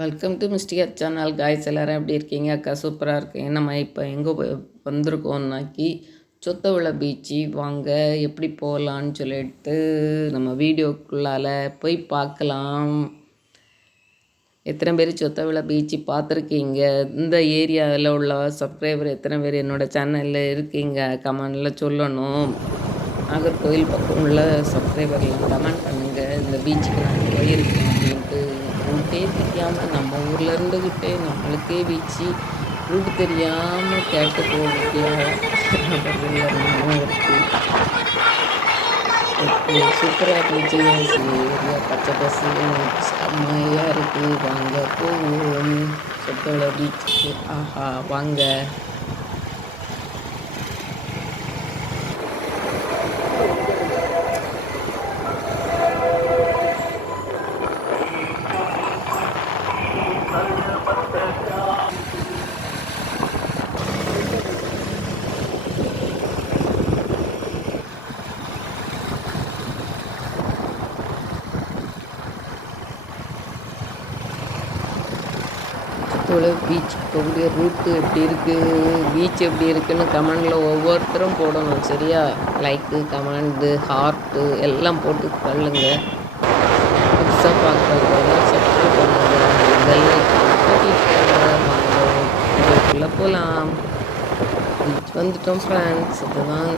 Welcome to மிஸ்டிகர் channel guys எல்லாரும் எப்படி இருக்கீங்க? அக்கா சூப்பராக இருக்கீங்க நம்ம இப்போ எங்கே போய் வந்திருக்கோம்னாக்கி சொத்தவிளை பீச்சு வாங்க எப்படி போகலான்னு சொல்லிட்டு நம்ம வீடியோக்குள்ளால் போய் பார்க்கலாம். எத்தனை பேர் சொத்தவிளை பீச்சு பார்த்துருக்கீங்க? இந்த ஏரியாவில் உள்ள சப்ஸ்கிரைபர் எத்தனை பேர்? என்னோடய சேனலில் இருக்கீங்க? கமெண்டில் சொல்லணும். நாகர்கோவில் பக்கம் உள்ள சப்ஸ்கிரைபர்லாம் கமெண்ட் பண்ணுங்கள் இந்த பீச்சுக்கு நான் போயிருக்கேன் அப்படின்ட்டு ரூட்டே தெரியாமல் நம்ம ஊரில் இருந்துக்கிட்டே நம்மளுக்கே பீச்சு ரூட் தெரியாமல் கேட்டு போகக்கூடிய இருக்குது சூப்பராக இருந்துச்சு ஏரியா பச்சை பசு செம்மையாக இருக்குது வாங்க போவோம். சொத்தோட பீச்சுக்கு ஆஹா வாங்க. இவ்வளோ பீச் போகக்கூடிய ரூட்டு எப்படி இருக்குது பீச் எப்படி இருக்குன்னு கமெண்டில் ஒவ்வொருத்தரும் போடணும் சரியா? லைக்கு கமெண்டு ஹார்ட்டு எல்லாம் போட்டு தள்ளுங்க. புதுசாக பார்க்குறவங்க சப்ஸ்கிரைப் பண்ணுங்க. பெல் போகலாம் பீச் வந்துட்டோம் ஃப்ரெண்ட்ஸ் இதுதான்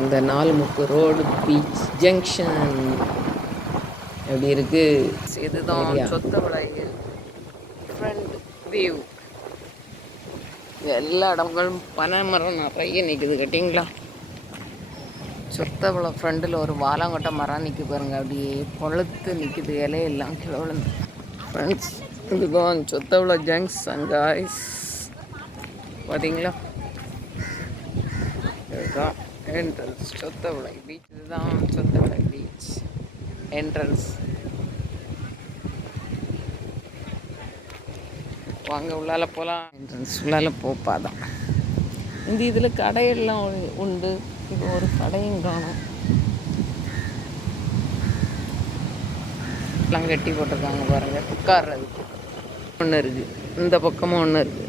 இந்த நாலு முக்கு ரோடு பீச் ஜங்ஷன் எப்படி இருக்குது இதுதான் சொத்த ஃப்ரண்ட் வியூ எல்லா இடங்களும் பனை மரம் நிறைய நிற்குது கேட்டிங்களா? சொத்தவளை ஃப்ரெண்டில் ஒரு வாலாங்கொட்டை மரம் நிற்க பாருங்க அப்படியே பொழுத்து நிற்குது இலையெல்லாம் கிலோ ஃப்ரெண்ட்ஸ் இதுதான் சொத்தவளை ஜங்ஷன் ஐஸ் பார்த்தீங்களா இதுதான் என்ட்ரன்ஸ் சொத்தவளை பீச் இதுதான் சொத்தவளை பீச் என்ட்ரன்ஸ் வாங்க உள்ளால போகலாம் என்ட்ரன்ஸ் உள்ளால போப்பாதான் இந்த இதில் கடையெல்லாம் உண்டு. இது ஒரு கடையும் காணும். எல்லாம் கட்டி போட்டிருக்காங்க பாருங்கள் உட்கார்றதுக்கு. ஒன்று இருக்குது இந்த பக்கமும் ஒன்று இருக்குது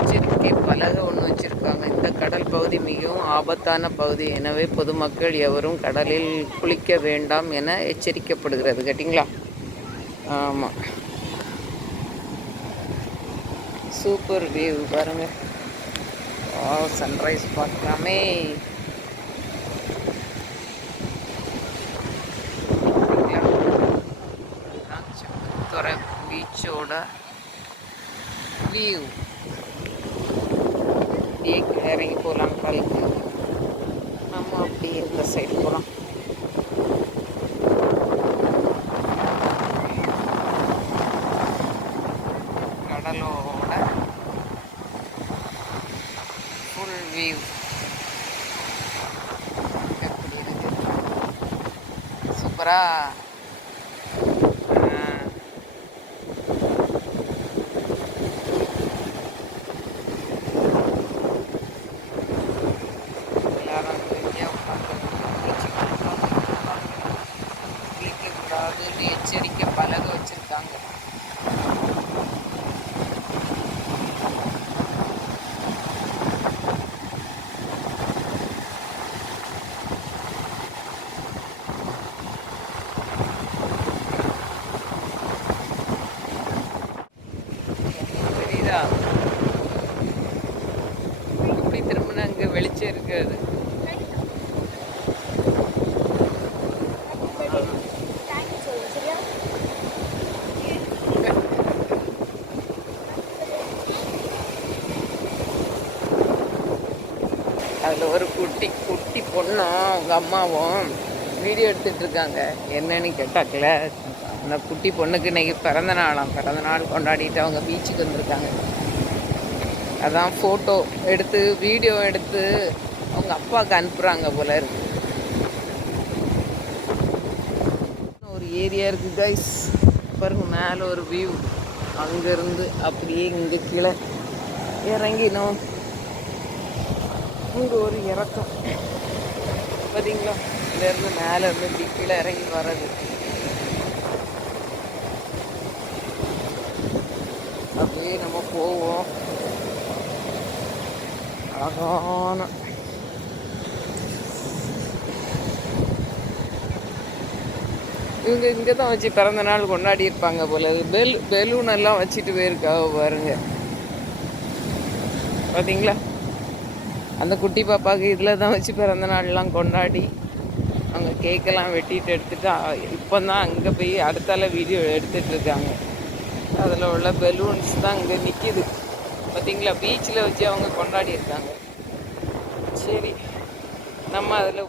எச்சரிக்கை பலகை ஒன்று வச்சுருக்காங்க. இந்த கடல் பகுதி மிகவும் ஆபத்தான பகுதி. எனவே பொதுமக்கள் எவரும் கடலில் குளிக்க வேண்டாம் என எச்சரிக்கப்படுகிறது. கேட்டிங்களா? ஆமாம் சூப்பர் வியூ பாருங்க. சன்ரைஸ் பார்க்கலாமே. துறை பீச்சோட வியூ. அப்படியே இறங்கி போகலாம் காலுக்கு நம்ம அப்படியே இந்த சைடு போகலாம் கடலோட ஃபுல் வியூ எப்படி இருக்கு ஆ. எல்லாரும் எச்சரிக்கை பலகை வச்சிருக்காங்க தெரியுதா இப்படி திரும்பினா அங்கே வெளிச்சம் இருக்காது அதில் ஒரு குட்டி குட்டி பொண்ணும் அவங்க அம்மாவும் வீடியோ எடுத்துகிட்டு இருக்காங்க. என்னன்னு கேட்டாக்கல அந்த குட்டி பொண்ணுக்கு இன்னைக்கு பிறந்த நாளாம். பிறந்த நாள் கொண்டாடிட்டு அவங்க பீச்சுக்கு வந்திருக்காங்க. அதான் ஃபோட்டோ எடுத்து வீடியோ எடுத்து அவங்க அப்பாவுக்கு அனுப்புகிறாங்க போல இருக்கு. ஒரு ஏரியா இருக்கு கைஸ் பாருங்க மேலே ஒரு வியூ அங்கேருந்து அப்படியே இங்கே கீழே இறங்கினோம். இங்கே ஒரு இறக்கம். பார்த்தீங்களா இங்கேருந்து மேலே இருந்து இப்படி கீழே இறங்கி வர்றது. அப்படியே நம்ம போவோம். அழகான இவங்க இங்கே தான் வச்சு பிறந்த நாள் கொண்டாடி இருப்பாங்க போல. பெல் பெலூன் எல்லாம் வச்சுட்டு போயிருக்காவோ பாருங்க. பார்த்தீங்களா அந்த குட்டி பாப்பாவுக்கு இதில் தான் வச்சு பிறந்த நாள்லாம் கொண்டாடி அவங்க கேக்கெல்லாம் வெட்டிட்டு எடுத்துட்டு இப்போ தான் அங்கே போய் அடுத்தால வீடியோ எடுத்துட்ருக்காங்க அதில் உள்ள பெலூன்ஸ் தான் இங்கே நிற்கிது பார்த்தீங்களா? பீச்சில் வச்சு அவங்க கொண்டாடி இருக்காங்க. சரி நம்ம அதில்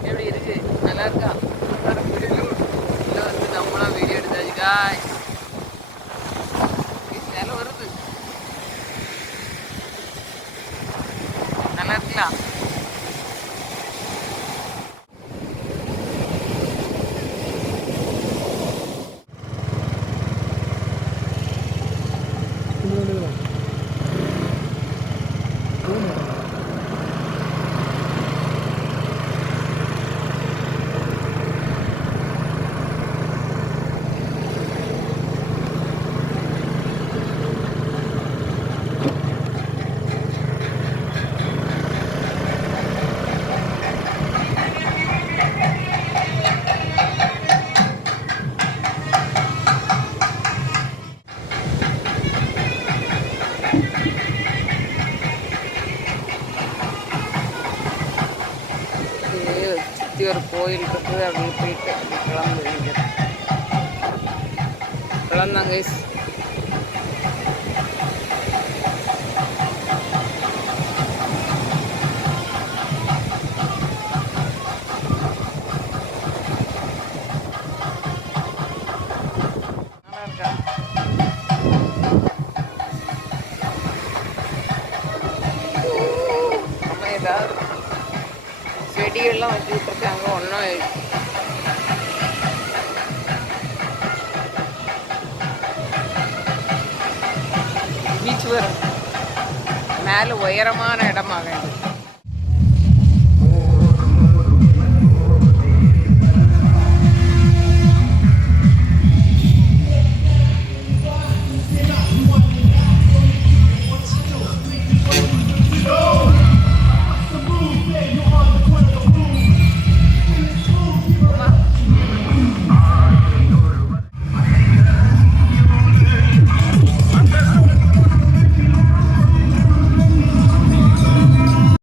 எப்படி இருக்குது நல்லா இருக்கா? இதில் வந்து நம்மளாம் வீடியோ எடுத்தாச்சுக்கா சுற்றி ஒரு கோயில் இருக்குது அப்படியே போயிட்டு அப்படி கிளம்புவீங்க செடியெல்லாம் வச்சு விட்டுருக்காங்க ஒன்றும் பீச் வரும் மேலே உயரமான இடமா வேண்டும்